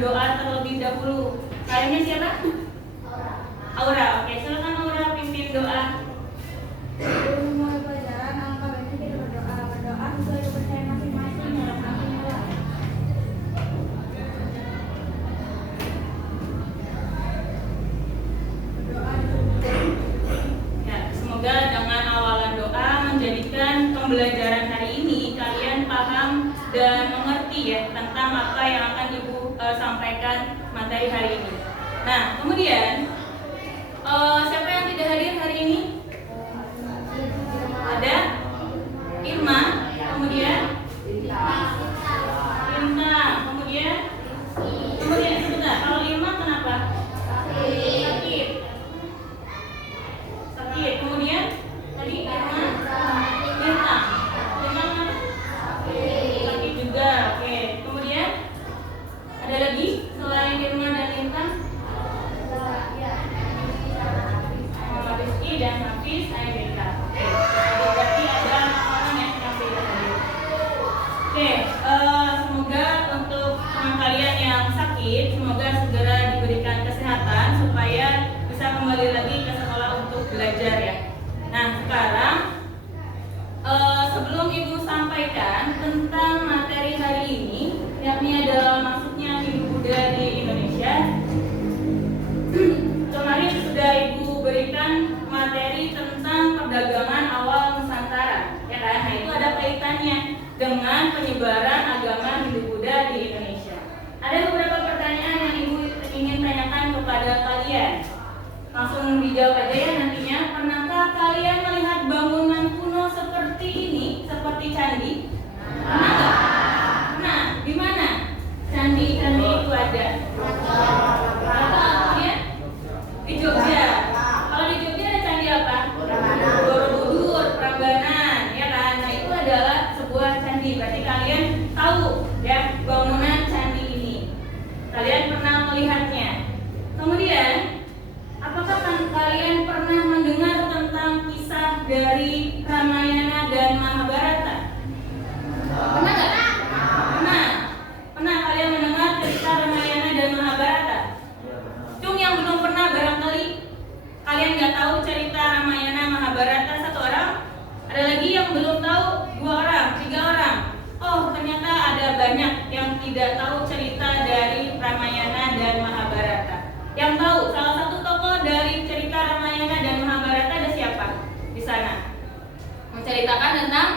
berdoa terlebih dahulu. Kaliannya siapa? Aura. Oke, silakan Aura pimpin doa. Mulai pelajaran, alangkah baiknya kita berdoa sesuai kepercayaan masing-masing dalam agama. Ya, semoga dengan awalan doa menjadikan pembelajaran hari ini kalian paham dan mengerti ya tentang apa yang akan Ibu sampaikan materi hari ini. Nah, kemudian siapa yang tidak hadir hari ini? Ada Irma, kemudian Inta, kemudian sebentar. Kalau Irma kenapa? Sakit. Kemudian tadi Irma, Inta kenapa? Sakit juga. Oke. Kemudian ada lagi selain Irma dan Inta? Rizky dan Hafiz, saya Beka. Berarti ada orang yang tidak hadir. Oke, semoga untuk teman kalian yang sakit, semoga segera diberikan kesehatan supaya bisa kembali lagi ke sekolah untuk belajar ya. Nah, sekarang sebelum Ibu sampaikan tentang materi hari ini, yakni adalah masuknya Hindu Buddha di Indonesia. Kemarin sudah Ibu berikan materi tentang perdagangan awal Nusantara, ya kan? Nah, itu ada kaitannya dengan penyebaran agama Hindu Buddha di Indonesia. Ada beberapa pertanyaan yang Ibu ingin tanyakan kepada kalian. Langsung dijawab aja ya nantinya. Pernahkah kalian melihat bangunan kuno seperti ini, seperti candi? Pernah nggak? Nah, di mana candi itu ada? Kemudian di Jogja. Kalau di Jogja ada candi apa? Borobudur, Prambanan, ya kan? Nah, itu adalah sebuah candi. Berarti kalian tahu ya bangunan candi ini. Kalian pernah melihatnya. Kemudian, apakah kalian pernah mendengar tentang kisah dari Ramayana dan Mahabharata? Pernah nggak? Pernah kalian mendengar cerita Ramayana dan Mahabharata? Cung yang belum pernah barangkali kalian nggak tahu cerita Ramayana Mahabharata satu orang, ada lagi yang belum tahu 2 orang, 3 orang. Oh, ternyata ada banyak yang tidak tahu cerita dari Ramayana dan Mahabharata. Yang tahu salah satu tokoh dari cerita Ramayana dan Mahabharata ada siapa di sana? Menceritakan tentang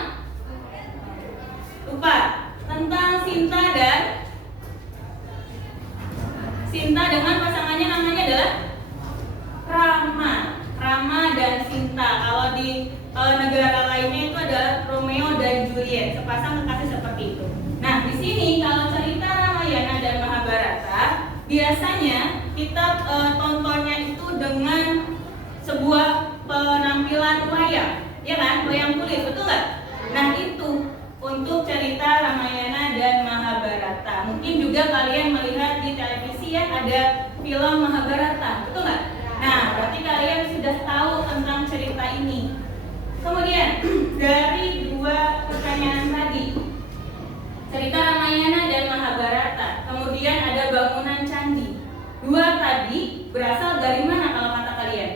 Sinta dengan pasangannya namanya adalah Rama dan Sinta. Kalau di negara lainnya itu adalah Romeo dan Juliet, sepasang kekasih seperti itu. Nah, di sini kalau cerita Ramayana dan Mahabharata biasanya kita tontonnya itu dengan sebuah penampilan wayang, ya kan? Wayang kulit, betul nggak? Nah, itu untuk cerita Ramayana dan Mahabharata. Mungkin juga kalian melihat di televisi ya ada film Mahabharata, betul nggak? Nah, berarti kalian sudah tahu tentang cerita ini. Kemudian dari 2 pertanyaan tadi, cerita Ramayana dan Mahabharata, kemudian ada bangunan candi. 2 tadi berasal dari mana kalau kata kalian?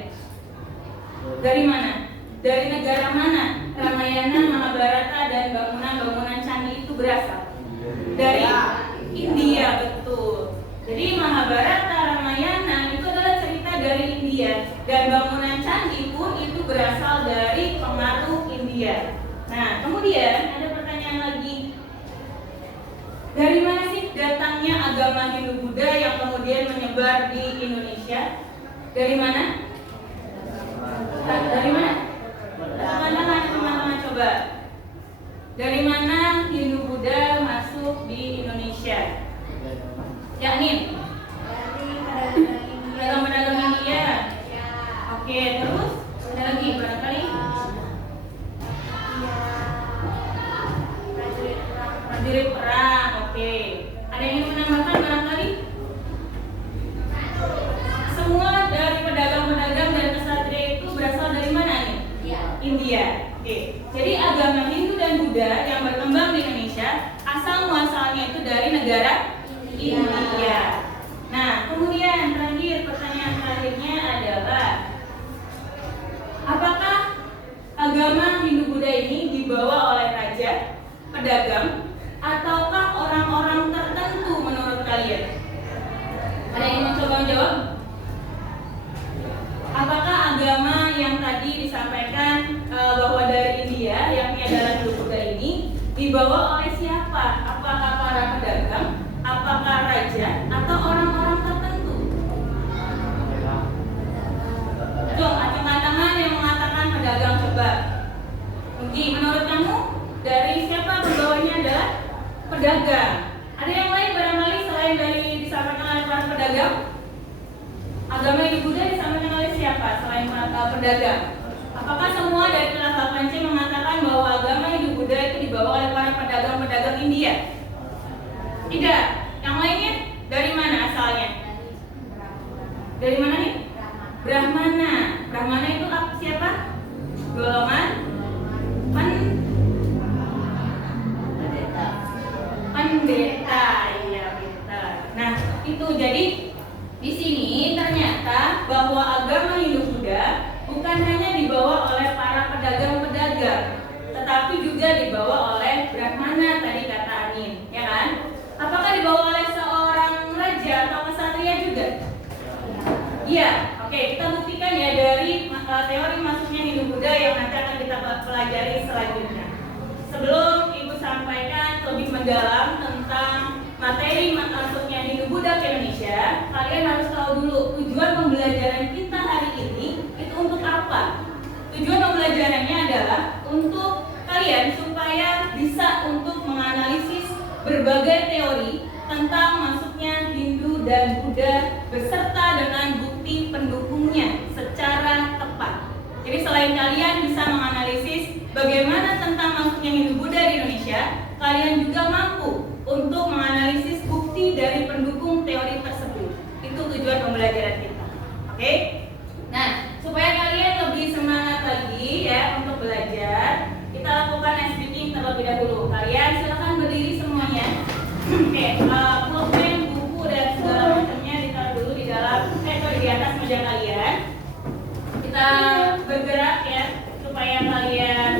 Dari mana? Dari negara mana Ramayana, Mahabharata, dan bangunan-bangunan candi itu berasal? Dari India, betul. Jadi Mahabharata, Ramayana itu adalah cerita dari India, dan bangunan candi pun itu berasal dari pengaruh India. Nah, kemudian ada pertanyaan lagi. Dari mana sih datangnya agama Hindu Buddha yang kemudian menyebar di Indonesia? Dari mana? Dari mana? Teman-teman coba. Dari mana Hindu Buddha masuk di Indonesia? Yakni pedagang-pedagang India. Oke, terus ada lagi barangkali? Prajurit perang. Oke. Ada yang ingin menambahkan barangkali? Semua dari pedagang-pedagang dan kesatria itu berasal dari mana nih? India. Oke. Jadi agama Hindu dan Buddha yang berkembang di Indonesia asal muasalnya itu dari negara India. Nah, kemudian terakhir, pertanyaan terakhirnya adalah apakah agama Hindu-Buddha ini dibawa oleh raja, pedagang, ataukah orang-orang tertentu menurut kalian? Ada yang mau coba menjawab? Apakah agama yang tadi disampaikan bahwa dari India, yang adalah Hindu-Buddha ini dibawa oleh siapa? Apakah para pedagang, apakah raja, atau orang-orang tertentu? Coba acungkan tangan yang mengatakan pedagang, coba. Ugi, menurut kamu dari siapa pembawanya adalah pedagang? Ada yang lain barangkali selain dari disampaikan oleh para pedagang? Agama Hindu-Buddha disampaikan oleh siapa selain pedagang? Apakah semua dari kelas 8C mengatakan bahwa agama Hindu-Buddha itu dibawa oleh para pedagang-pedagang India? Tidak. Yang lainnya dari mana asalnya? Dari mana nih? Brahmana. Brahmana itu siapa? Golongan pendeta. Iya, betul. Nah, itu jadi di sini ternyata bahwa agama Hindu-Buddha bukan hanya dibawa oleh para pedagang-pedagang, tetapi juga dibawa oleh Brahmana tadi kata Anin, ya kan? Apakah dibawa oleh seorang raja atau kesatria juga? Iya, oke, kita buktikan ya dari teori masuknya Hindu-Buddha yang nanti akan kita pelajari selanjutnya. Sebelum Ibu sampaikan lebih mendalam tentang materi masuknya Hindu-Buddha ke Indonesia, kalian harus tahu dulu tujuan pembelajaran kita hari ini itu untuk apa? Tujuan pembelajarannya adalah untuk kalian supaya bisa untuk menganalisis berbagai teori tentang masuknya Hindu dan Buddha beserta dengan bukti pendukungnya secara tepat. Jadi selain kalian bisa menganalisis bagaimana tentang masuknya Hindu-Buddha di Indonesia, kalian juga mampu untuk menganalisis bukti dari pendukung teori tersebut. Itu tujuan pembelajaran kita. Oke? Nah, supaya kalian lebih semangat lagi ya untuk belajar, kita lakukan speaking terlebih dahulu. Kalian silakan berdiri semuanya. Oke, pulpen, buku dan segala macamnya ditaruh dulu di dalam di atas meja kalian. Kita bergerak ya supaya kalian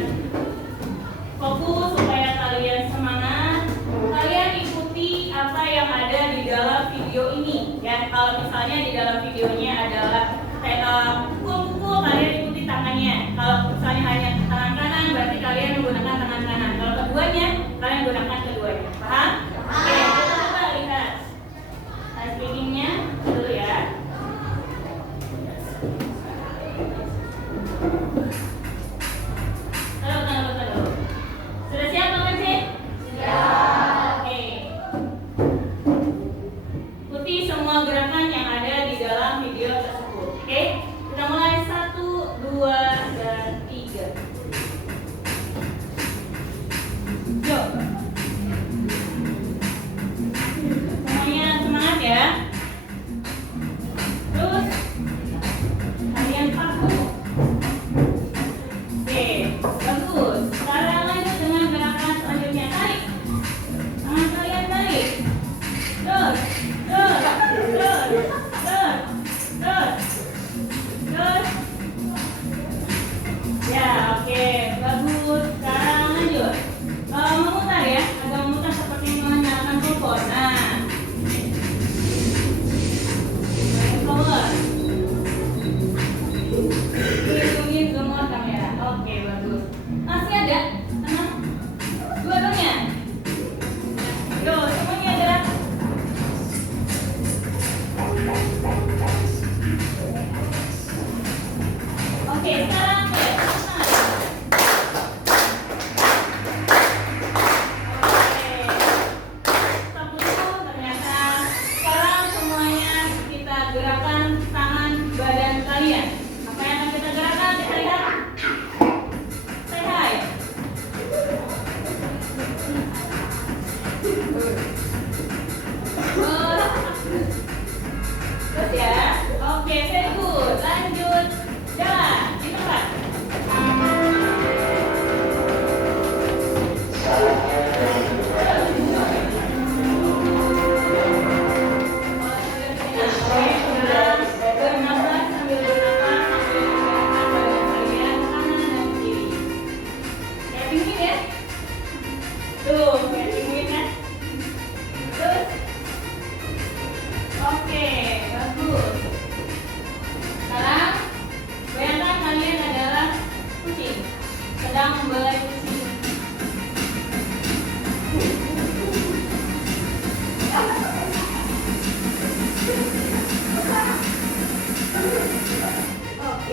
fokus, supaya kalian semangat. Kalian ikuti apa yang ada di dalam video ini ya. Kalau misalnya di dalam videonya adalah pukul-pukul, kalian ikuti tangannya. Kalau misalnya hanya tangan kanan, berarti kalian menggunakan tangan kanan. Kalau keduanya, kalian gunakan keduanya. Paham? Oke, kita coba lihat speakingnya dulu ya. Halo. Sudah siap Pak Panci? Siap. Oke. Ikuti semua gerakan yang ada di dalam video tersebut. Oke? Kita mulai 1, 2, dan 3. Jom.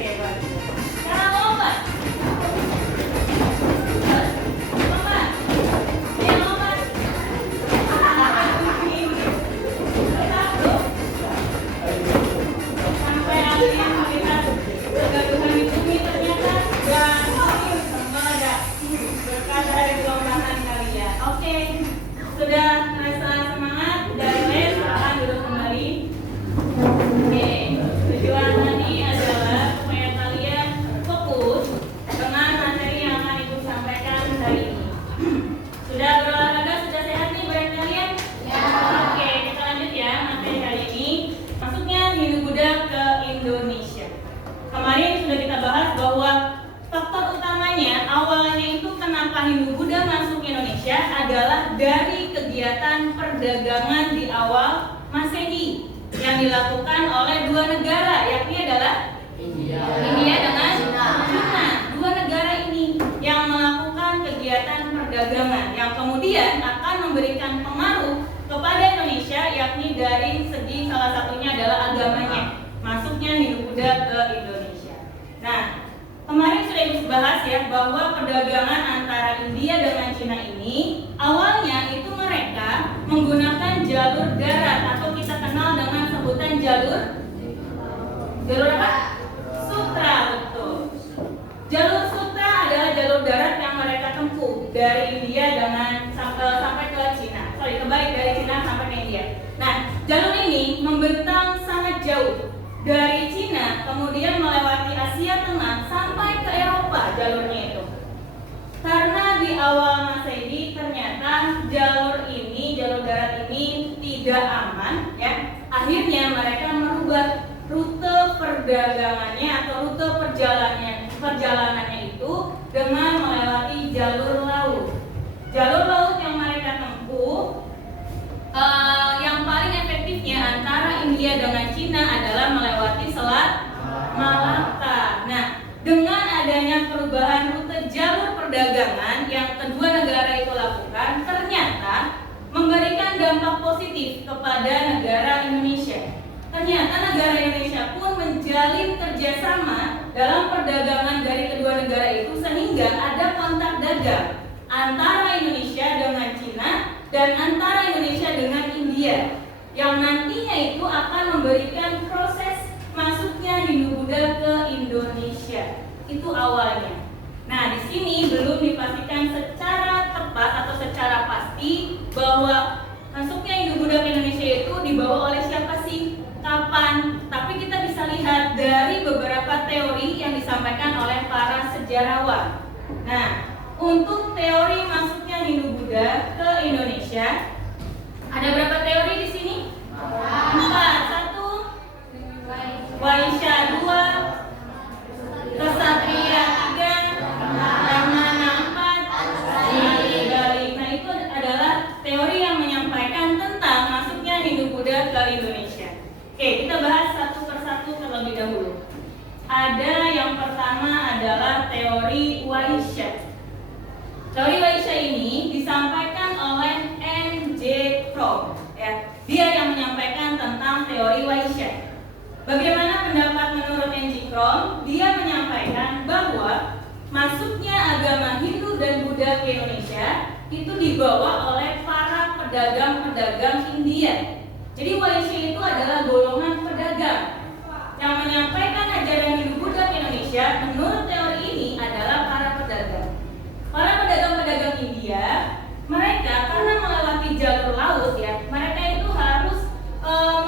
Oke, bagus. Sekarang lompat. Lompat. Ayo lompat. Sampai akhirnya melihat kegaduhan di bumi ternyata gampang meledak berkat dari kelompokan kalian. Oke, sudah merasa semangat, sudah relax, silahkan duduk kembali. Oke, tujuan tadi adalah supaya kalian fokus dengan materi yang akan ibu sampaikan hari ini. Sudah berolahraga, sudah sehat nih badan kalian? Ya. Oke, kita lanjut ya materi hari ini. Masuknya Hindu Buddha ke Indonesia. Kemarin sudah kita bahas bahwa faktor utamanya awalnya itu kenapa Hindu Buddha masuk ke Indonesia adalah dari kegiatan perdagangan di awal Masehi yang dilakukan oleh dua negara, yakni adalah India dengan China. Dua negara ini yang melakukan kegiatan perdagangan yang kemudian akan memberikan pengaruh kepada Indonesia, yakni dari segi salah satunya adalah agamanya, masuknya Hindu Buddha ke Indonesia. Nah, kemarin sudah ibu bahas ya bahwa perdagangan antara India dengan China ini awalnya itu mereka menggunakan jalur darat atau kita kenal dengan sebutan jalur apa? Sutra, betul. Jalur sutra adalah jalur darat yang mereka tempuh dari India dengan sampai ke China. Kebalik dari China sampai ke India. Nah, jalur ini membentang sangat jauh dari China, kemudian melewati Asia Tengah sampai ke Eropa jalurnya itu. Karena di awal Masehi ternyata jalur darat ini tidak aman, ya. Akhirnya mereka merubah rute perdagangannya atau rute perjalanannya itu dengan melewati jalur laut. Jalur laut yang mereka tempuh yang paling efektifnya antara India dengan China adalah melewati Selat Malaka. Nah, dengan adanya perubahan rute jalur perdagangan yang kedua negara itu lakukan, ternyata memberikan dampak positif kepada negara Indonesia. Ternyata negara Indonesia pun menjalin kerjasama dalam perdagangan dari kedua negara itu sehingga ada kontak dagang antara Indonesia dengan China dan antara Indonesia dengan India yang nantinya itu akan memberikan proses masuknya Hindu Buddha ke Indonesia. Itu awalnya. Nah, di sini belum dipastikan secara tepat atau secara pasti bahwa masuknya Hindu Buddha ke Indonesia itu dibawa oleh siapa sih? Kapan? Tapi kita bisa lihat dari beberapa teori yang disampaikan oleh para sejarawan. Nah, untuk teori masuknya Hindu Buddha ke Indonesia, ada berapa teori di sini? 4. 1, Waisya 2, Kesatria 3, Brahmana 4, Bali. Nah, itu adalah teori yang menyampaikan tentang masuknya Hindu Buddha ke Indonesia. Oke, kita bahas satu persatu terlebih dahulu. Ada yang pertama adalah teori Waisya. Teori Waisya ini disampaikan oleh N.J. Fromm. Ya, dia yang menyampaikan tentang teori Waisya. Bagaimana pendapat menurut N.J. Fromm? Dia menyampaikan bahwa masuknya agama Hindu dan Buddha ke Indonesia itu dibawa oleh para pedagang-pedagang India. Jadi Waisya itu adalah golongan pedagang yang menyampaikan ajaran Hindu Buddha ke Indonesia. Menurut teori ini adalah para pedagang. Para pedagang-pedagang India, mereka karena melewati jalur laut ya, mereka itu harus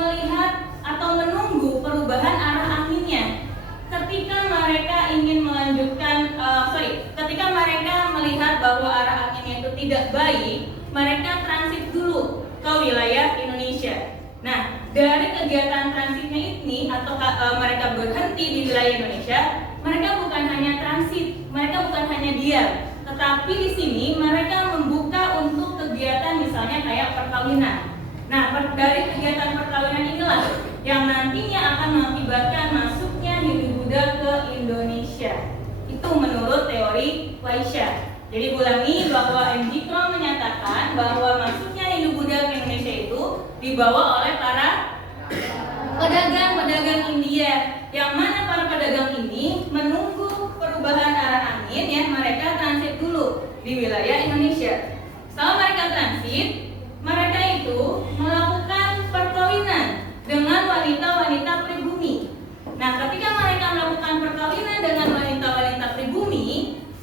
melihat atau menunggu perubahan arah anginnya. Ketika mereka ingin melanjutkan, ketika mereka melihat bahwa arah anginnya itu tidak baik, mereka transit dulu ke wilayah Indonesia. Nah, dari kegiatan transitnya ini atau mereka berhenti di wilayah Indonesia, mereka bukan hanya transit, mereka bukan hanya diam, tetapi di sini mereka membuka untuk kegiatan misalnya kayak perkawinan. Nah, dari kegiatan perkawinan inilah yang nantinya akan mengakibatkan masuknya Hindu Buddha ke Indonesia. Itu menurut teori Waisya. Jadi ulangi bahwa N.J. Fromm menyatakan bahwa masuknya Hindu Buddha ke Indonesia itu dibawa oleh para pedagang India, yang mana para pedagang ini menunggu perubahan arah angin ya, mereka transit dulu di wilayah Indonesia. Setelah mereka transit, mereka itu melakukan perkawinan dengan wanita-wanita pribumi. Nah, ketika mereka melakukan perkawinan dengan wanita-wanita pribumi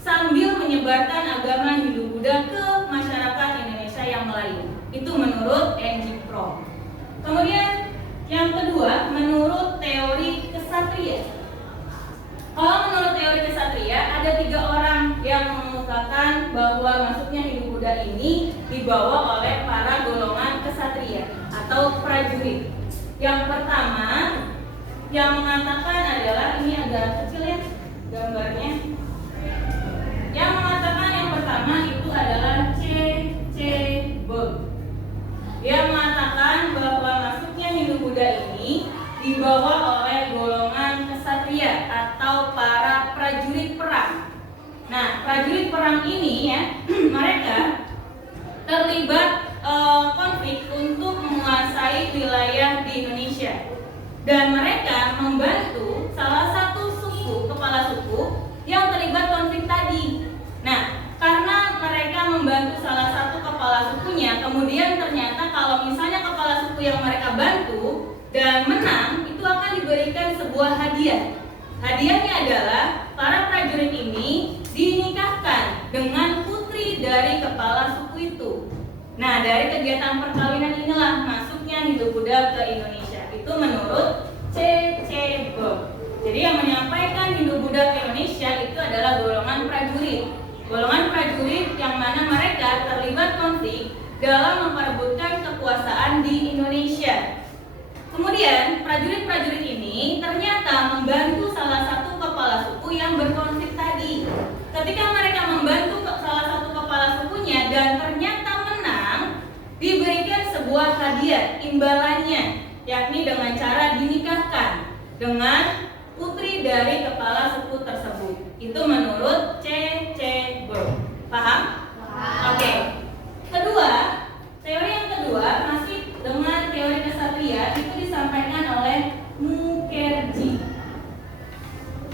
sambil menyebarkan agama Hindu-Buddha ke masyarakat Indonesia yang Melayu. Itu menurut N.G. Prom. Kemudian yang kedua, menurut teori kesatria. Kalau menurut teori kesatria, ada 3 orang yang mengusahakan bahwa masuknya Hindu-Buddha ini dibawa oleh para golongan kesatria atau prajurit. Yang pertama yang mengatakan adalah, ini agak kecil ya gambarnya. Yang mengatakan yang pertama itu adalah C.C. Berg. Dia mengatakan bahwa masuknya Hindu-Buddha ini dibawa oleh golongan kesatria atau para prajurit perang. Nah, prajurit perang ini ya, mereka terlibat konflik untuk menguasai wilayah di Indonesia. Dan mereka membantu salah satu suku, kepala suku yang terlibat konflik tadi. Nah, karena mereka membantu salah satu kepala sukunya, kemudian ternyata kalau misalnya kepala suku yang mereka bantu dan menang, itu akan diberikan sebuah hadiah. Hadiahnya adalah para prajurit ini dinikahkan dengan putri dari kepala suku itu. Nah, dari kegiatan perkawinan inilah masuknya Hindu-Buddha ke Indonesia. Itu menurut C.C. Berg. Jadi yang menyampaikan Hindu-Buddha ke Indonesia itu adalah golongan prajurit. Golongan prajurit yang mana mereka terlibat konflik dalam memperebutkan kekuasaan di Indonesia. Kemudian prajurit-prajurit ini ternyata membantu salah satu kepala suku yang berkonflik tadi. Ketika mereka membantu salah satu kepala sukunya dan ternyata menang, diberikan sebuah hadiah imbalannya, yakni dengan cara dinikahkan dengan putri dari kepala suku tersebut. Itu menurut C.C. Berg. Paham? Paham. Oke. Kedua, teori yang kedua masih dengan teori kesatria, itu disampaikan oleh Mukherjee.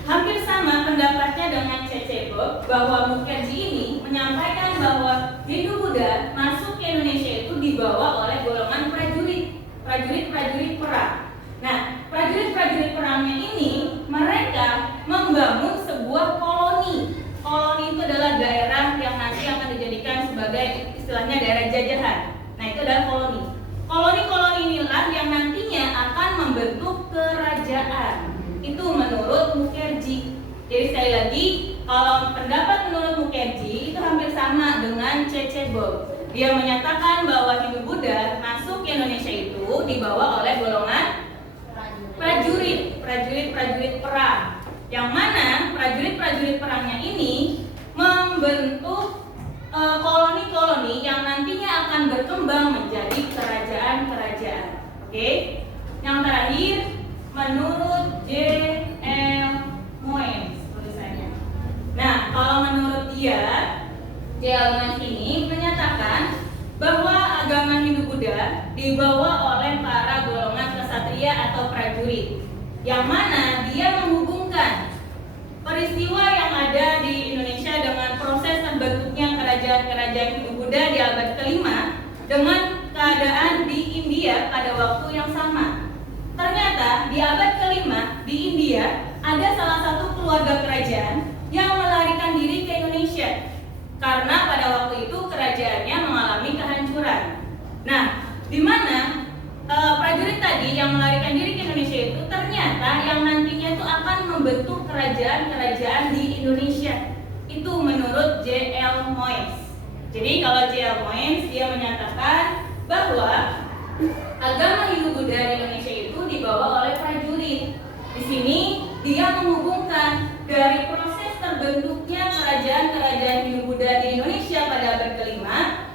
Hampir sama pendapatnya dengan C.C. Berg, bahwa Mukherjee ini menyampaikan bahwa Hindu-Buddha masuk ke Indonesia itu dibawa oleh golongan prajurit perang. Nah, prajurit perangnya ini mereka membangun sebuah koloni. Koloni itu adalah daerah yang nanti akan dijadikan sebagai istilahnya daerah jajahan. Nah, itu adalah koloni. Koloni-koloni inilah yang nantinya akan membentuk kerajaan. Itu menurut Mukherjee. Jadi sekali lagi, kalau pendapat menurut Mukherjee itu hampir sama dengan C.C. Berg. Dia menyatakan bahwa Hindu-Buddha masuk ke Indonesia itu dibawa oleh golongan prajurit perang. Yang mana prajurit perangnya ini membentuk koloni-koloni yang nantinya akan berkembang menjadi kerajaan-kerajaan. Oke? Yang terakhir, menurut J.L. Moyes tulisannya. Nah, kalau menurut dia, J.L. Moyes ini menyatakan bahwa agama Hindu-Buddha dibawa oleh para golongan kesatria atau prajurit, yang mana dia menghubungkan peristiwa yang ada di Indonesia dengan proses terbentuknya kerajaan-kerajaan Hindu-Buddha di abad ke-5 dengan keadaan di India pada waktu yang sama. Ternyata di abad ke-5 di India ada salah satu keluarga kerajaan yang melarikan diri ke Indonesia karena pada waktu itu kerajaannya mengalami kehancuran. Nah, di mana prajurit tadi yang melarikan diri ke Indonesia itu ternyata yang nantinya itu akan membentuk kerajaan-kerajaan di Indonesia. Itu menurut J.L. Moyes. Jadi kalau J.L. Moyes dia menyatakan bahwa agama Hindu-Buddha di Indonesia itu dibawa oleh prajurit. Di sini dia menghubungkan dari proses terbentuknya kerajaan-kerajaan Hindu-Buddha di Indonesia pada abad ke-5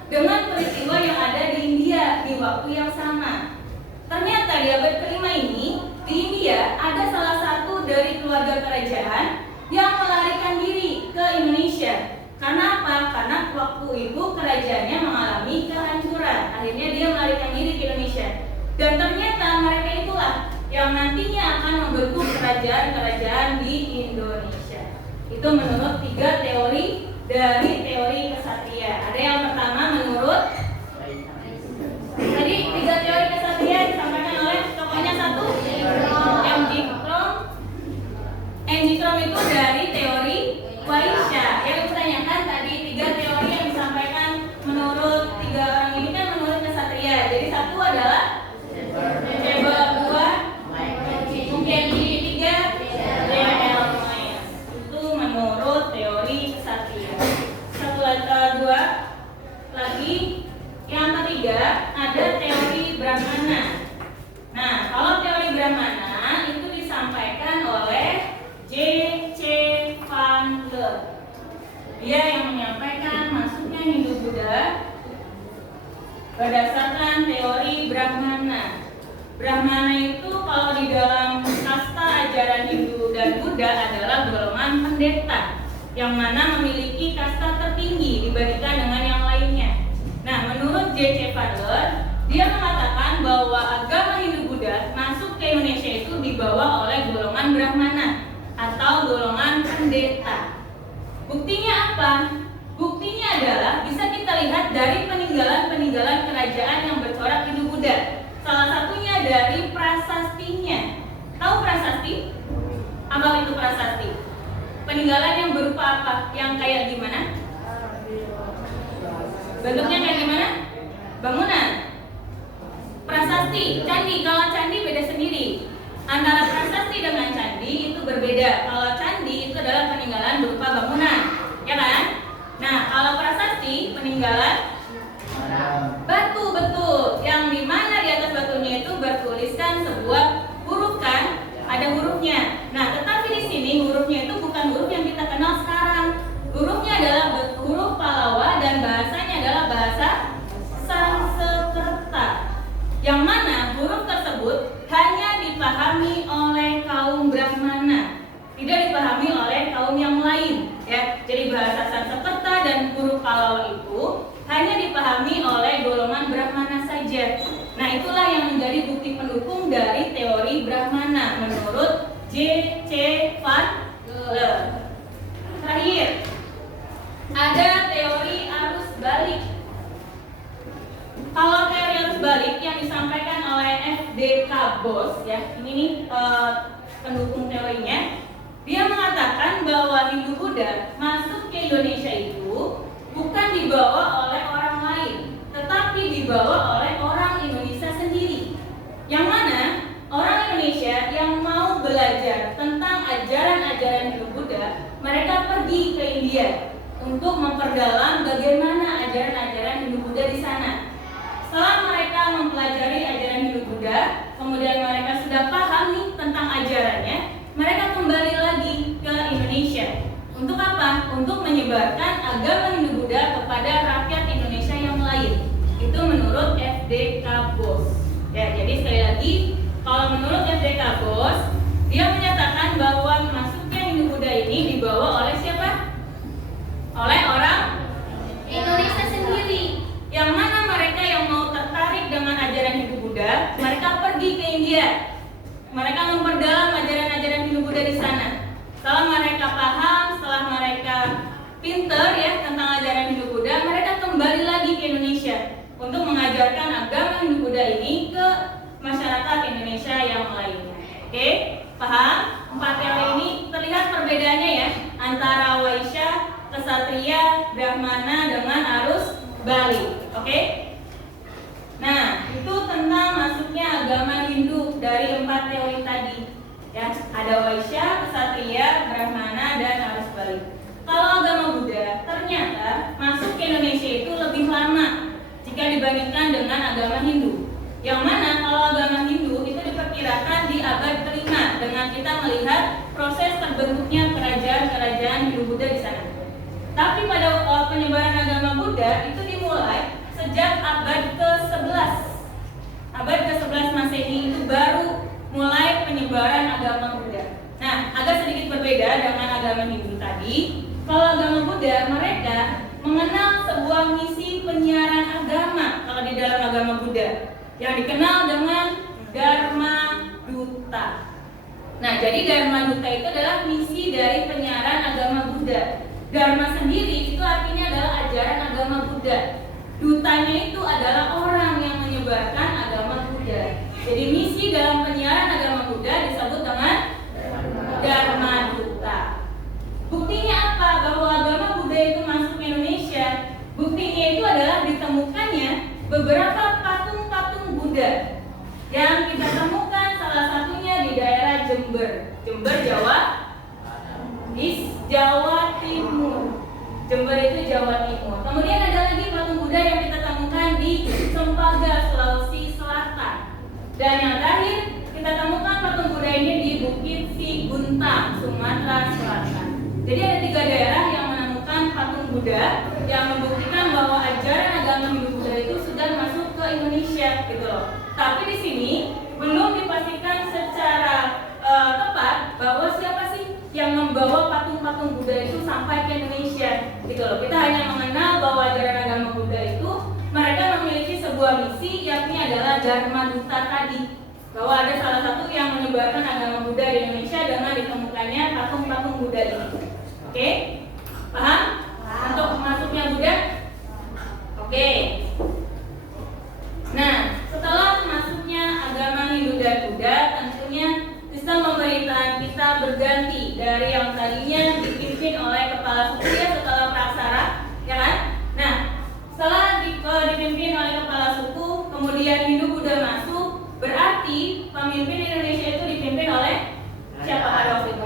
dengan peristiwa yang ada di India di waktu yang sama. Ternyata di abad ke-5 ini di India ada salah satu dari keluarga kerajaan yang melarikan diri ke Indonesia. Karena apa? Karena waktu itu kerajaannya mengalami kehancuran. Akhirnya dia melarikan diri ke Indonesia. Dan ternyata mereka itulah yang nantinya akan membentuk kerajaan-kerajaan di Indonesia. Itu menurut 3 teori dari teori kesatria. Ada yang pertama menurut tadi 3 teori kesatria disampaikan oleh tokohnya satu M.G. Crom. M.G. Crom itu dari teori Waisya. Yang ditanyakan tadi 3 teori yang disampaikan menurut 3 orang ini kan menurut kesatria. Jadi satu adalah Weber, 2 mungkin di 3 D.L. Myers. Itu menurut teori kesatria. Satu lagi 2 lagi yang ketiga ada teori Brahmana. Nah, kalau teori Brahmana itu disampaikan oleh J.C. Van Leer. Dia yang menyampaikan masuknya Hindu-Buddha berdasarkan teori Brahmana. Brahmana itu kalau di dalam kasta ajaran Hindu dan Buddha adalah golongan pendeta yang mana memiliki kasta tertinggi dibandingkan dengan yang lainnya. Nah, menurut J.C. Van Leer, dia mengatakan bahwa agama Hindu-Buddha masuk ke Indonesia itu dibawa oleh golongan Brahmana atau golongan pendeta. Buktinya apa? Buktinya adalah bisa kita lihat dari peninggalan-peninggalan kerajaan yang bercorak Hindu-Buddha. Salah satunya dari prasastinya. Tahu prasasti? Apa itu prasasti? Peninggalan yang berupa apa? Yang kayak gimana? Bentuknya kayak gimana? Bangunan. Prasasti, candi. Kalau candi beda sendiri. Antara prasasti dengan candi itu berbeda. Kalau candi itu adalah peninggalan berupa bangunan, ya kan? Nah, kalau prasasti peninggalan batu, betul. Yang dimana di atas batunya itu bertuliskan sebuah huruf kan? Ada hurufnya. Nah, tetapi di sini hurufnya itu bukan huruf yang kita kenal sekarang. Hurufnya adalah huruf Pallava dan bahasanya adalah bahasa Sanskerta. Yang mana huruf tersebut hanya dipahami oleh kaum Brahmana, tidak dipahami oleh kaum yang lain, ya. Jadi bahasa Sanskerta dan huruf Pallava itu hanya dipahami oleh golongan Brahmana saja. Nah, itulah yang menjadi bukti pendukung dari teori Brahmana menurut J.C. Van Leer. Terakhir, ada teori arus balik. Kalau teori arus balik yang disampaikan oleh F.D. Kabos, ya, ini nih pendukung teorinya, dia mengatakan bahwa Hindu-Buddha masuk ke Indonesia itu bukan dibawa oleh orang lain, tetapi dibawa oleh orang Indonesia sendiri. Yang mana orang Indonesia yang mau belajar tentang ajaran-ajaran Hindu-Buddha, mereka pergi ke India untuk memperdalam bagaimana ajaran-ajaran Hindu-Buddha di sana. Setelah mereka mempelajari ajaran Hindu-Buddha, kemudian mereka sudah paham nih tentang ajarannya, mereka kembali lagi ke Indonesia. Untuk apa? Untuk menyebarkan agama Hindu-Buddha kepada rakyat Indonesia yang lain. Itu menurut F.D. Kabos. Ya, jadi sekali lagi, kalau menurut F.D. Kabos, dia menyatakan bahwa masuknya Hindu-Buddha ini dibawa oleh siapa? Oleh orang Indonesia sendiri. Yang mana mereka yang mau tertarik dengan ajaran Hindu-Buddha, mereka pergi ke India. Mereka memperdalam ajaran-ajaran Hindu-Buddha di sana. Setelah mereka paham, setelah mereka pinter ya tentang ajaran Hindu-Buddha, mereka kembali lagi ke Indonesia untuk mengajarkan agama Hindu-Buddha ini ke masyarakat Indonesia yang lainnya. Oke, paham? 4 teori ini terlihat perbedaannya ya antara Waisya, Kesatria, Brahmana dengan arus balik. Oke? Nah, itu tentang masuknya agama Hindu dari 4 teori tadi. Ya, ada Waisya, Kesatria, Brahmana, dan arus balik. Kalau agama Buddha ternyata masuk ke Indonesia itu lebih lama jika dibandingkan dengan agama Hindu. Yang mana kalau agama Hindu itu diperkirakan di abad ke-5 dengan kita melihat proses terbentuknya kerajaan-kerajaan Hindu-Buddha di sana. Tapi pada penyebaran agama Buddha itu dimulai sejak abad ke-11. Abad ke-11 Masehi itu baru mulai penyebaran agama Buddha. Nah, agak sedikit berbeda dengan agama Hindu tadi. Kalau agama Buddha, mereka mengenal sebuah misi penyiaran agama kalau di dalam agama Buddha yang dikenal dengan Dharma Duta. Nah, jadi Dharma Duta itu adalah misi dari penyiaran agama Buddha. Dharma sendiri itu artinya adalah ajaran agama Buddha. Dutanya itu adalah orang yang menyebarkan agama Buddha. Jadi misi dalam penyiaran agama Buddha disebut dengan Dharma Duta. Buktinya apa bahwa agama Buddha itu masuk ke Indonesia? Buktinya itu adalah ditemukannya beberapa patung-patung Buddha yang kita temukan salah satunya di daerah Jember, Jawa, di Jawa Timur. Jember itu Jawa Timur. Kemudian ada lagi patung Buddha yang kita temukan di Sempaga, Sulawesi Selatan. Dan yang terakhir kita temukan patung Buddha ini di Bukit Siguntang, Sumatera Selatan. Jadi ada 3 daerah yang menemukan patung Buddha yang membuktikan bahwa ajaran agama Hindu Buddha itu sudah masuk ke Indonesia, gitu loh. Tapi di sini belum dipastikan secara tepat bahwa siapa sih yang membawa patung-patung Buddha itu sampai ke Indonesia, gitu loh. Kita hanya mengenal bahwa ajaran agama Buddha itu mereka memiliki sebuah misi, yakni adalah Dharma Duta tadi, bahwa ada salah satu yang menyebarkan agama Buddha di Indonesia dengan ditemukannya patung-patung Buddha ini. Oke, paham? Untuk masuknya Buddha? Oke. Nah, setelah masuknya agama Hindu dan Buddha, tentunya sistem pemerintahan kita berganti dari yang tadinya dipimpin oleh kepala suku ya, setelah praksara, ya kan? Nah, setelah dipimpin oleh kepala suku, kemudian Hindu Buddha masuk, berarti pemimpin Indonesia itu dipimpin oleh siapa pada waktu itu?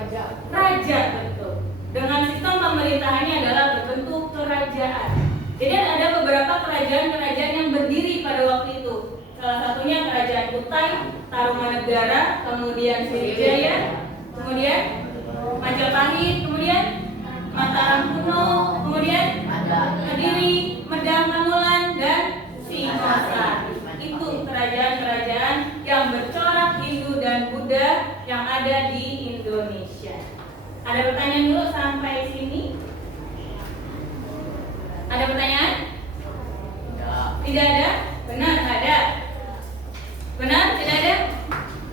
Raja, betul. Dengan sistem pemerintahannya adalah berbentuk kerajaan. Jadi ada beberapa kerajaan-kerajaan yang berdiri pada waktu itu. Salah satunya Kerajaan Kutai, Tarumanegara, kemudian Sriwijaya, kemudian Majapahit, kemudian Mataram Kuno, kemudian Kediri, Medang, Kamulan, dan Singosari. Itu kerajaan-kerajaan yang bercorak Hindu dan Buddha yang ada di Indonesia. Ada pertanyaan dulu sampai sini? Ada pertanyaan? Tidak ada? Benar, ada. Benar, tidak ada?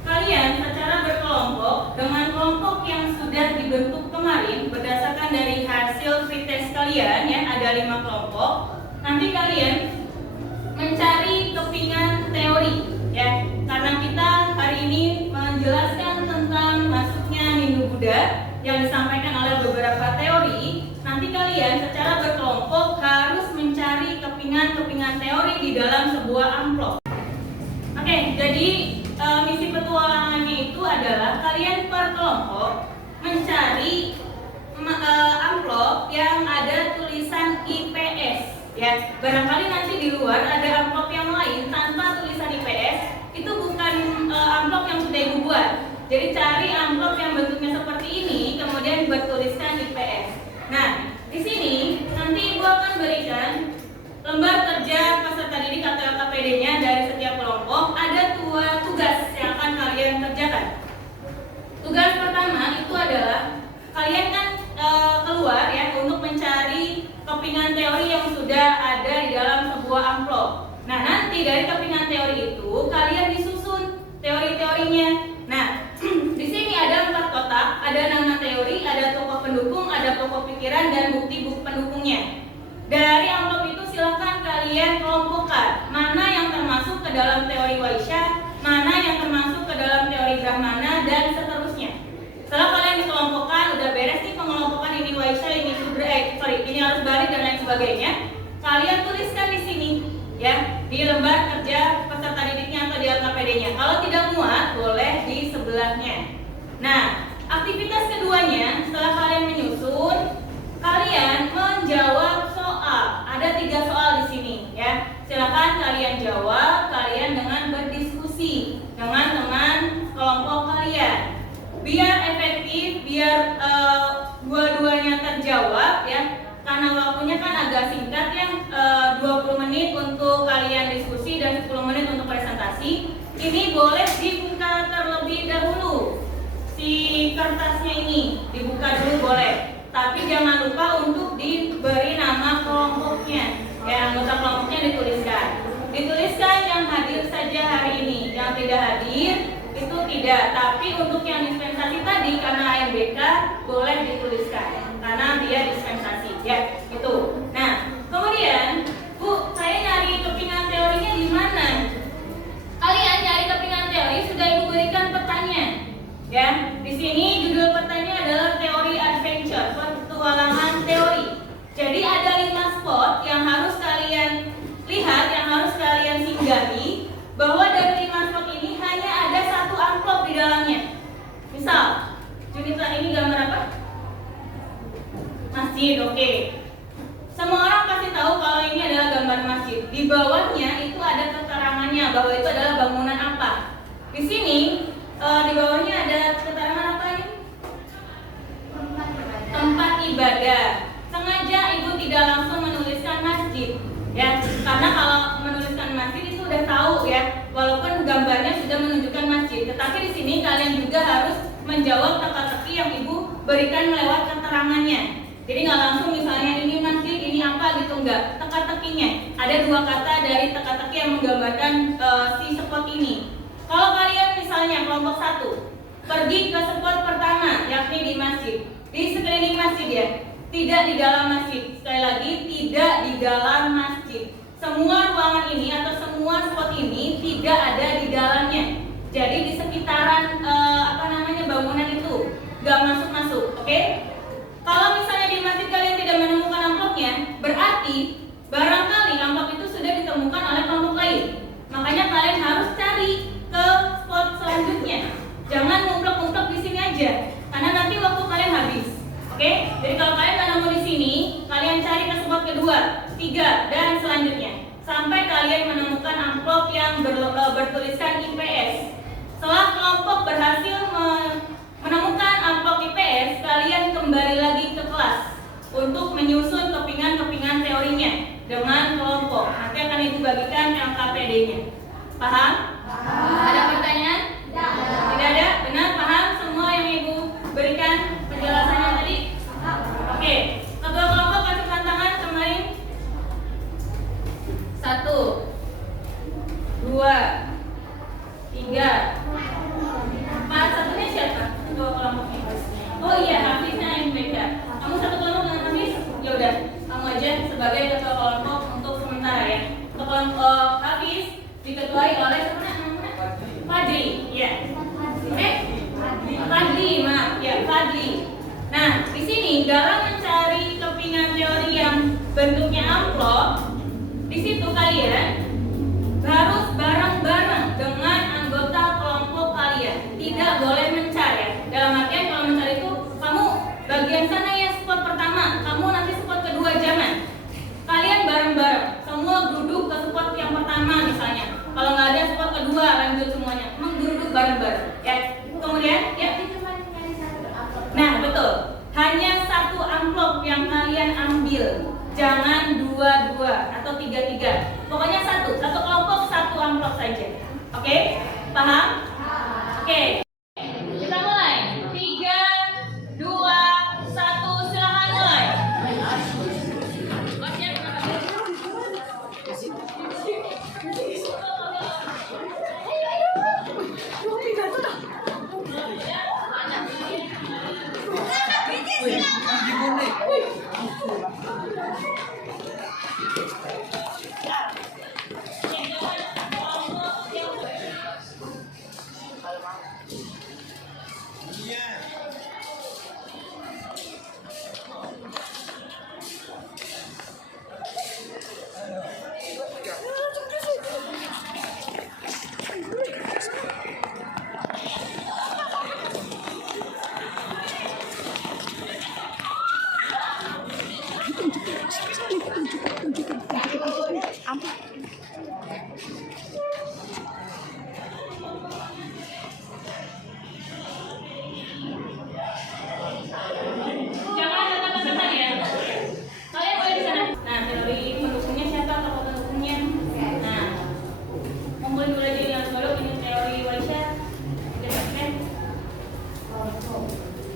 Kalian secara berkelompok dengan kelompok yang sudah dibentuk kemarin berdasarkan dari hasil pretest kalian ya, ada 5 kelompok. Nanti kalian mencari kepingan teori ya, karena kita hari ini menjelaskan tentang masuknya Hindu Buddha yang disampaikan oleh beberapa teori. Nanti kalian secara berkelompok harus mencari kepingan-kepingan teori di dalam sebuah amplop. Oke, jadi misi petualangannya itu adalah kalian per kelompok mencari amplop yang ada tulisan IPS ya. Barangkali nanti di luar ada amplop yang lain tanpa tulisan IPS, itu bukan amplop yang sudah ibu buat. Jadi cari amplop yang bentuknya seperti ini kemudian bertuliskan IPS. Nah, di sini nanti ibu akan berikan lembar kerja peserta didik atau LKPD-nya dari setiap kelompok. Ada 2 tugas yang akan kalian kerjakan. Tugas pertama itu adalah kalian kan keluar ya untuk mencari kepingan teori yang sudah ada di dalam sebuah amplop. Nah, nanti dari kepingan teori itu kalian disusun teori-teorinya. Nah, di sini ada 4 kotak, ada nama teori, ada tokoh pendukung, ada pokok pikiran, dan bukti pendukungnya. Dari amplop itu silahkan kalian kelompokkan mana yang termasuk ke dalam teori Waisya, mana yang termasuk ke dalam teori Brahmana, dan seterusnya. Setelah kalian dikelompokkan, udah beres nih pengelompokan ini Waisya, ini Sudra, ini harus balik dan lain sebagainya. Kalian tuliskan di sini ya, di lembar kerja peserta didiknya atau di LKPD-nya. Kalau tidak muat, boleh di sebelahnya. Nah, aktivitas keduanya setelah kalian menyusun, kalian menjawab soal. Ada 3 soal di sini ya. Silakan kalian jawab, kalian dengan berdiskusi dengan teman kelompok kalian. Biar efektif, biar dua-duanya terjawab ya. Karena waktunya kan agak singkat ya, 20 menit untuk kalian diskusi dan 10 menit untuk presentasi. Ini boleh dibuka terlebih dahulu. Si kertasnya ini dibuka dulu boleh. Tapi jangan lupa untuk diberi nama kelompoknya. Ya, anggota kelompoknya dituliskan. Dituliskan yang hadir saja hari ini. Yang tidak hadir itu tidak beda. Tapi untuk yang dispensasi tadi karena AMBK boleh dituliskan karena dia dispensasi ya. Itu. Nah, kemudian Bu, saya nyari kepingan teorinya di mana? Kalian nyari kepingan teori sudah Ibu berikan petanya. Ya, di sini judul petanya adalah teori adventure, petualangan teori. Jadi ada 5 spot yang harus kalian lihat, yang harus kalian singgahi, bahwa dari 5 spot ini hanya ada 1 amplop di dalamnya. Misal, Junita ini gambar apa? Masjid, oke. Semua orang pasti tahu kalau ini adalah gambar masjid. Di bawahnya itu ada keterangannya bahwa itu adalah bangunan apa. Di sini di bawahnya ada keterangan apa nih? Tempat ibadah. Sengaja Ibu tidak langsung menuliskan masjid, ya, karena kalau menuliskan masjid itu udah tahu ya, walaupun gambarnya sudah menunjukkan masjid. Tetapi di sini kalian juga harus menjawab teka-teki yang Ibu berikan lewat keterangannya. Jadi nggak langsung misalnya ini masjid, ini apa gitu, enggak. Teka-tekinya ada 2 kata dari teka-teki yang menggambarkan si spot ini. Kalau kalian misalnya kelompok 1 pergi ke spot pertama, yakni di masjid, di sekeliling masjid ya, tidak di dalam masjid. Sekali lagi, tidak di dalam masjid. Semua ruangan ini atau semua spot ini tidak ada di dalamnya. Jadi di sekitaran bangunan itu nggak masuk, oke? Kalau misalnya di masjid kalian tidak menemukan amplopnya, berarti barangkali amplop itu sudah ditemukan oleh kelompok lain. Makanya kalian harus cari ke spot selanjutnya. Jangan ngumpulk-ngumpulk di sini aja, karena nanti waktu kalian habis. Oke? Jadi kalau kalian nggak nemu di sini, kalian cari ke spot kedua, 3, dan selanjutnya sampai kalian menemukan amplop yang bertuliskan IPS. Setelah kelompok berhasil menemukan amplop IPS, kalian kembali lagi ke kelas untuk menyusun kepingan-kepingan teorinya dengan kelompok. Nanti akan Ibu bagikan LKPD-nya. Paham? Ada pertanyaan? Tidak ada? Benar? Paham semua yang Ibu berikan penjelasannya tadi? Oke. Ketua kelompok kasihkan tangan kemarin. 1, 2, 3, 4. Satunya siapa? Ketua kelompoknya. Oh iya, Hafiznya MBK. Kamu satu kelompok dengan Hafiz? Ya udah, kamu aja sebagai ketua kelompok untuk sementara ya. Untuk kelompok Hafiz diketuai oleh Fadli, ya. Fadli, maaf, ya Fadli. Nah, di sini dalam mencari kepingan teori yang bentuknya amplop, di situ kalian harus bareng-bareng dengan anggota kelompok kalian. Tidak boleh mencari ya. Dalam artian kalau mencari itu kamu bagian sana ya spot pertama, kamu nanti spot kedua, jangan. Kalian bareng-bareng, semua duduk ke spot yang pertama misalnya. Kalau nggak ada spot kedua, lanjut semuanya. Emang duduk bareng-bareng, ya. Kemudian, ya. Nah, betul. Hanya 1 amplop yang kalian ambil. Jangan 2-2 atau 3-3. Pokoknya 1 kelompok 1 amplop saja. Oke? Paham? Oke. Kita mulai. 3, 2, 1. Silakan mulai.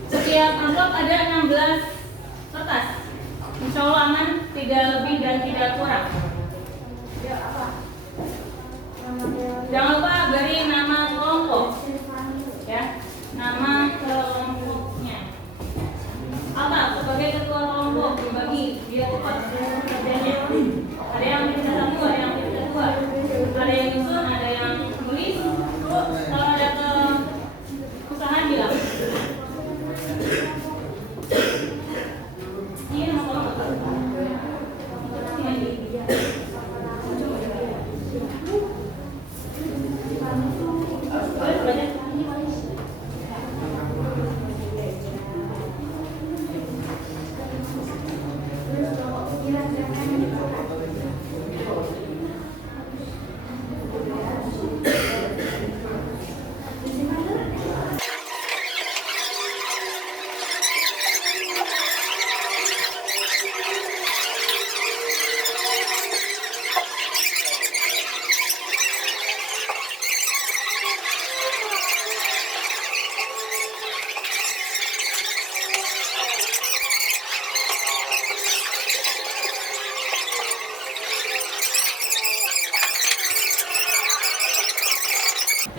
Setiap amplop ada 16 kertas. Insya Allah aman, tidak lebih dan tidak kurang. Jangan lupa beri nama kelompok.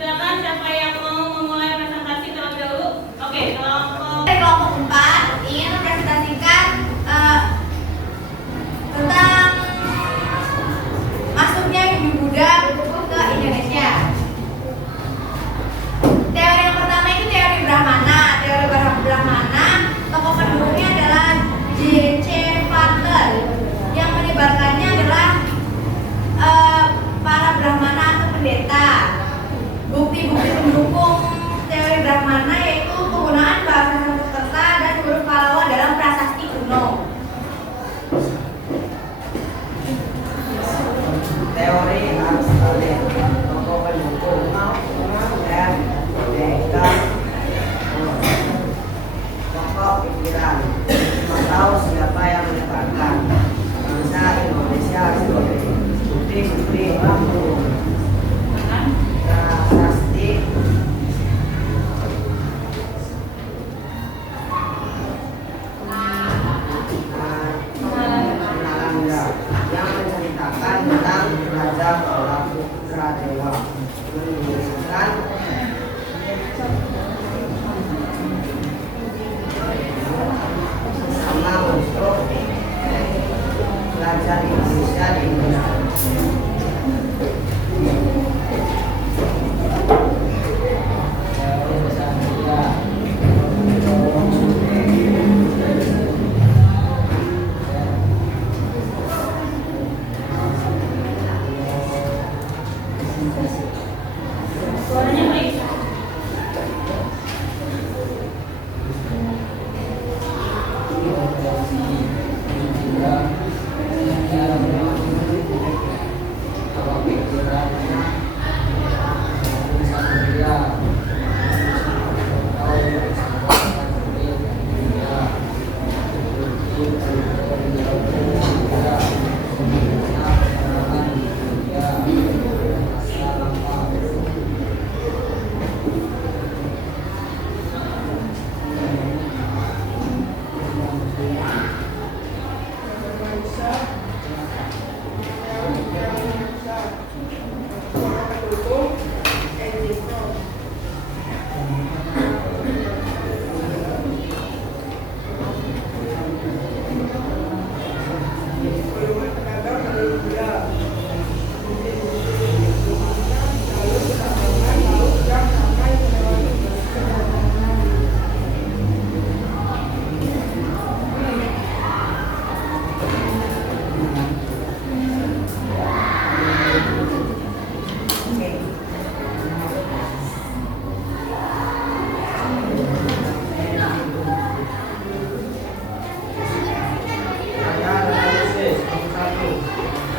Silakan siapa yang mau memulai presentasi terlebih dahulu. Oke, kelompok Kelompok 4 ingin mempresentasikan tentang masuknya Hindu Buddha ke Indonesia. Teori yang pertama itu teori Brahmana. Teori Brahmana, tokoh pendukungnya adalah J.C. Butler. Yang menyebarkannya adalah para Brahmana atau pendeta. Bukti-bukti pendukung teori Brahmana yaitu penggunaan bahasa Sanskerta dan huruf Pallawa dalam prasasti kuno. Teori Aristoteles, tokoh pendukung dan pendeta, tokoh pikiran. Mau tahu siapa yang menyebarkan bangsa Indonesia sebagai bukti-bukti prasasti Nalanda yang menceritakan tentang Raja Balaputradewa menunjukkan sama untuk Raja Indonesia di Indonesia. suaranya baik.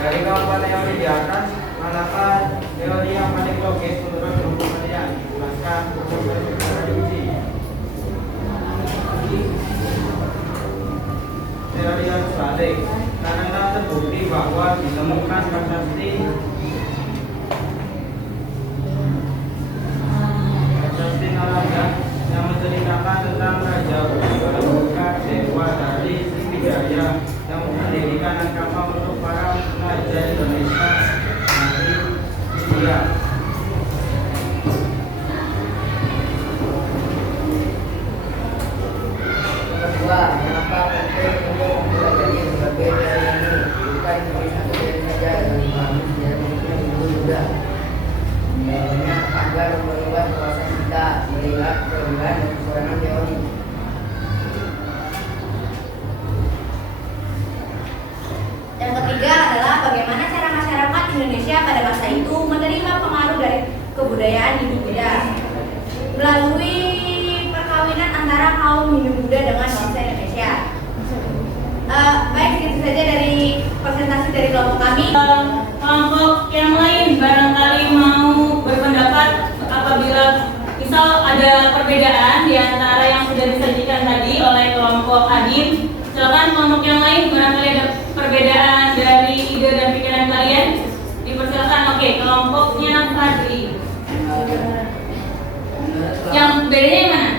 Dari keempat teori di atas, manakah teori yang paling logis menurut kelompok kalian? Jelaskan hukum secara diuji. Teori yang sebalik, karena terbukti bahwa ditemukan prasasti Nalanda yang menceritakan tentang Raja Balaputra Dewa dari Sriwijaya yang mendirikan agama untuk para raja Indonesia dari India. Kedua, mengapa penting untuk mempelajari sebagai teori ini bukan sebagai satu teori saja yang memahami sejarah Hindu Buddha. Jawabannya agar memperluas wawasan kita melihat kelebihan dan kekurangan teori. Yang ketiga adalah bagaimana cara masyarakat Indonesia pada masa itu menerima pengaruh dari kebudayaan Hindu Buddha melalui perkawinan antara kaum Hindu Buddha dengan bangsa Indonesia. Baik, segitu saja dari presentasi dari kelompok kami. Kelompok yang lain barangkali mau berpendapat apabila misal ada perbedaan di antara yang sudah disajikan tadi oleh kelompok Adin. Silakan kelompok yang lain barangkali ada perbedaan dari ide dan pikiran kalian. Dipersilakan. Oke, kelompoknya Fadli. Yang bedanya yang mana?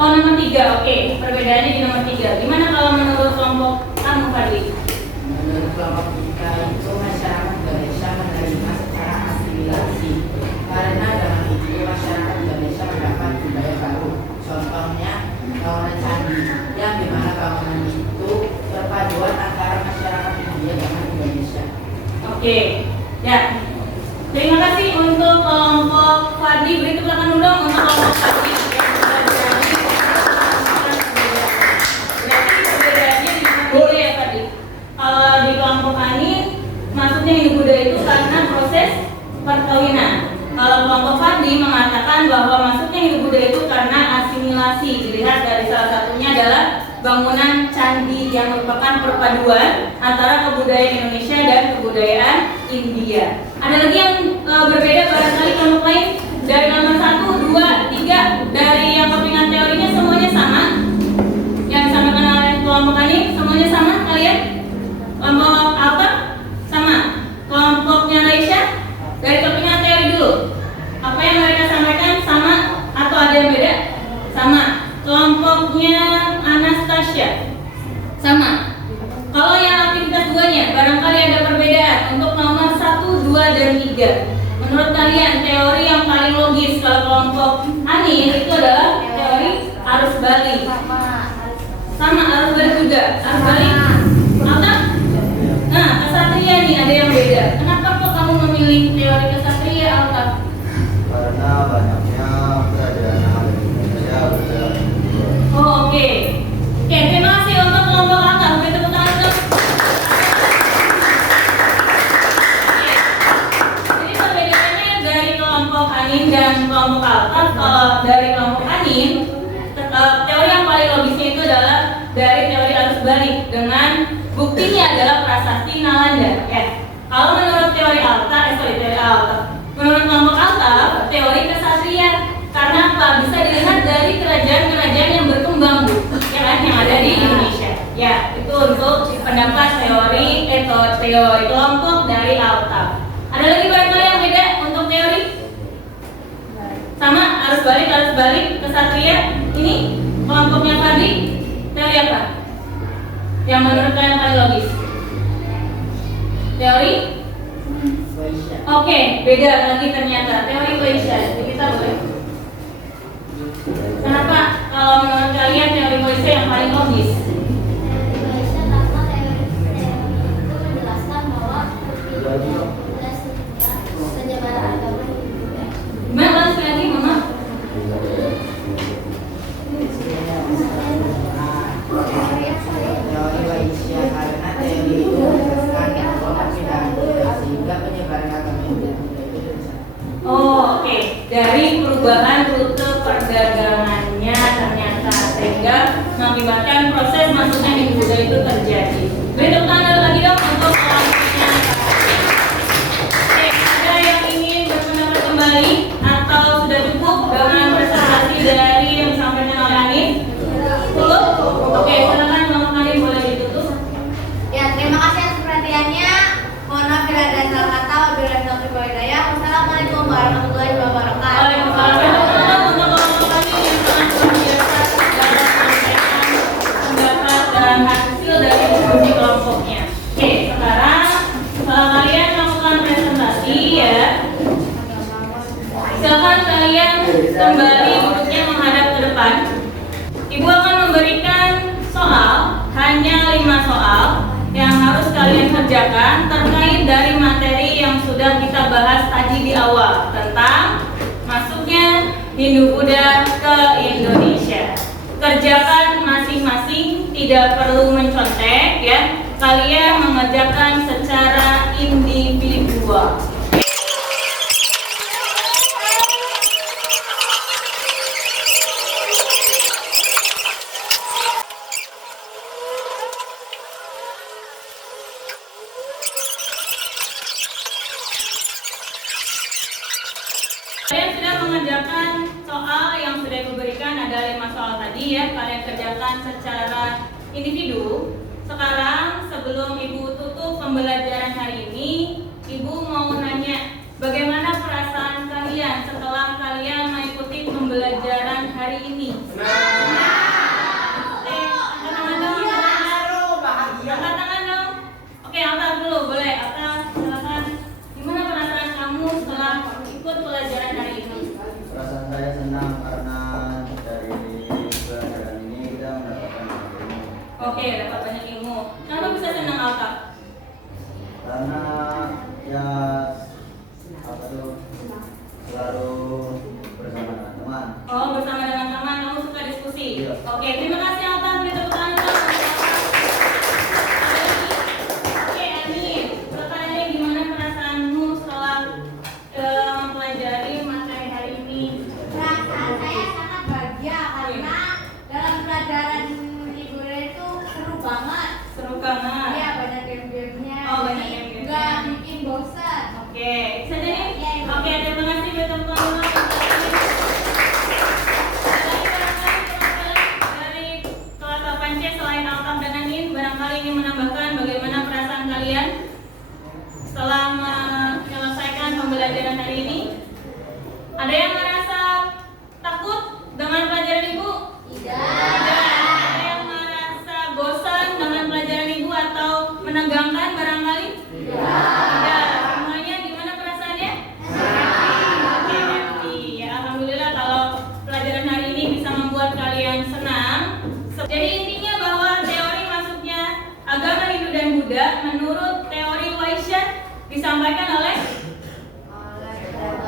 Oh, nomor 3. Oke, perbedaannya di nomor 3. Gimana kalau menurut kelompok kamu, Fadli? Menurut kelompok kita itu masyarakat Indonesia menerima secara asimilasi karena untuk kelompok Fadli, beri tepuk tangan dulu dong untuk kelompok Fadli yang sudah berani. Berarti perbedaannya di mana dulu ya Fadli? Kalau di kelompok Ani, maksudnya Hindu Buddha itu karena proses perkawinan. Kalau kelompok Fadli mengatakan bahwa maksudnya Hindu Buddha itu karena asimilasi. Dilihat dari salah satunya adalah bangunan candi yang merupakan perpaduan antara kebudayaan Indonesia dan kebudayaan India. Ada lagi yang berbeda barangkali kelompok lain? Dari nomor 1, 2, 3, dari yang kepingan teorinya semuanya sama? Yang disampaikan oleh kelompok ini semuanya sama kalian? Kelompok Alta? Sama? Kelompoknya Raisya? Dari kepingan teori dulu. Apa yang mereka sampaikan sama atau ada yang beda? Sama. Kelompoknya Anastasia? Sama. Kalau yang aktivitas 2-nya, barangkali ada perbedaan untuk nomor 1, 2, dan 3. Menurut kalian, teori yang paling logis kalau kelompok Ani itu adalah teori arus balik. Sama, arus balik juga. Arus balik? Apa? Nah, kesatria nih ada yang beda. Kenapa kok kamu memilih teori kesatria, Alta? Karena banyaknya kerajaan Indonesia berjalan. Oh, oke. Oke, terima kasih untuk kelompok Alta. Beri tepuk tangan dong. Oke. Jadi perbedaannya dari kelompok Anin dan kelompok Alta. Kalau dari kelompok Anin, teori yang paling logisnya itu adalah dari teori arus balik dengan buktinya adalah prasasti Nalanda. Ya. Kalau menurut teori Alta, teori Alta. Menurut kelompok Alta, teori kesatria. Karena apa? Bisa dilihat dari kerajaan-kerajaan yang berkembang, ya kan, yang ada di Indonesia. Ya, itu untuk pendapat teori kelompok dari Alta. Ada lagi barangkali yang beda untuk teori? Sama, arus balik kesatria. Ini kelompoknya Fadli, teori apa? Yang menurut kalian paling logis? Teori? Oke, beda lagi ternyata. Teori Weisha. Jadi kita boleh. Kenapa kalau menurut kalian teori Weisha yang paling logis? Gimana sekali lagi, Mama? Teori Waisya karena teori itu berdasarkan kelompok perbedaan sehingga penyebaran agama Hindu Buddha itu dari sana. Oh, oke. Dari perubahan rute perdagangannya ternyata sehingga mengakibatkan proses masuknya Hindu Buddha itu terjadi. Beri tepuk tangan lagi dong untuk kelompoknya. Oke, ada yang ingin berpendapat kembali atau sudah cukup dengan presentasi dari yang disampaikan oleh Anin? Cukup? Oke, silakan Mama Karin boleh ditutup. Ya, terima kasih atas perhatiannya. Mohon maaf bila ada salah kata. Wabillahi taufiq wal hidayah. Wassalamualaikum warahmatullahi wabarakatuh. Waalaikumsalam. Untuk kelompok kami yang sangat luar biasa dalam menyampaikan pendapat dan hasil dari diskusi kelompoknya. Oke, sekarang kalau kalian melakukan presentasi ya, silakan kalian kembali duduknya menghadap ke depan. Ibu akan memberikan soal, hanya 5 soal yang harus kalian kerjakan terkait dari materi yang sudah kita bahas tadi di awal tentang masuknya Hindu Buddha ke Indonesia. Kerjakan masing-masing, tidak perlu mencontek ya. Kalian mengerjakan secara individual. Kalian sudah mengerjakan soal yang sudah Ibu berikan, ada 5 soal tadi ya. Kalian kerjakan secara individu. Sekarang sebelum Ibu tutup pembelajaran hari ini, Ibu mau nanya bagaimana perasaan kalian setelah kalian mengikuti pembelajaran hari ini? Oke, angkat tangan dong, angkat tangan dong. Oke, angkat dulu, boleh. Angkat, silakan. Gimana perasaan kamu setelah ikut pelajaran hari ini? Perasaan saya senang karena dari pelajaran ini kita mendapatkan ilmu. Oke, dapat banyak ilmu. Kenapa bisa senang, Alta? Karena ya apa tuh selalu bersama dengan teman. Oh, bersama dengan teman kamu suka diskusi. Iya. Oke, terima kasih Altan. Beri tepuk tangan dong. Oke, Amin. Pertanyaannya gimana perasaanmu setelah mempelajari materi hari ini? Perasaan saya sangat bahagia karena dalam pelajaran liburan itu seru banget. Seru banget. Iya, banyak game-gamenya. Oh, banyak Jadi game-gamenya. nggak bikin bosan. Oke, saja nih. Iya, Ibu. Oke, terima kasih buat teman-teman. Dari kelas 8C selain Altam dan Anin, barangkali ingin menambahkan bagaimana perasaan kalian setelah menyelesaikan pembelajaran hari ini? Ada yang merasa takut dengan pelajaran Ibu? Tidak. Ada yang merasa bosan dengan pelajaran Ibu atau menegangkan barangkali? Tidak. Semuanya gimana perasaannya? Oke, happy. Ya, alhamdulillah kalau pelajaran hari ini bisa membuat kalian senang. Jadi intinya bahwa teori masuknya agama Hindu dan Buddha menurut teori Vaishya disampaikan oleh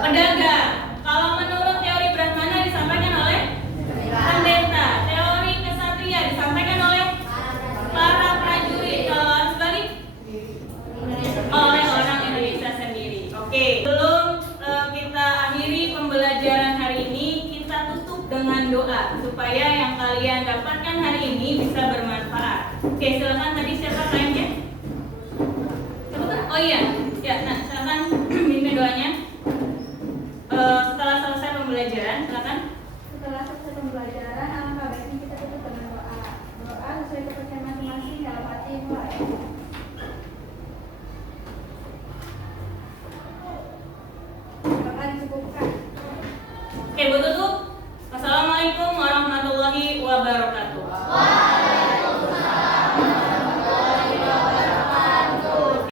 pedagang. Kalau menurut teori Brahmana disampaikan oleh pendeta. Teori kesatria disampaikan oleh para prajurit. Kalau harus balik oleh orang Indonesia sendiri. Oke, sebelum kita akhiri pembelajaran hari ini, kita tutup dengan doa supaya yang kalian dapatkan hari ini bisa bermanfaat. Oke, silakan tadi siapa lainnya? Siapa? Oh iya, ya. Nah, silakan pimpin doanya. Setelah selesai pembelajaran, silakan. Setelah selesai pembelajaran, alangkah baiknya kita tutup dengan doa.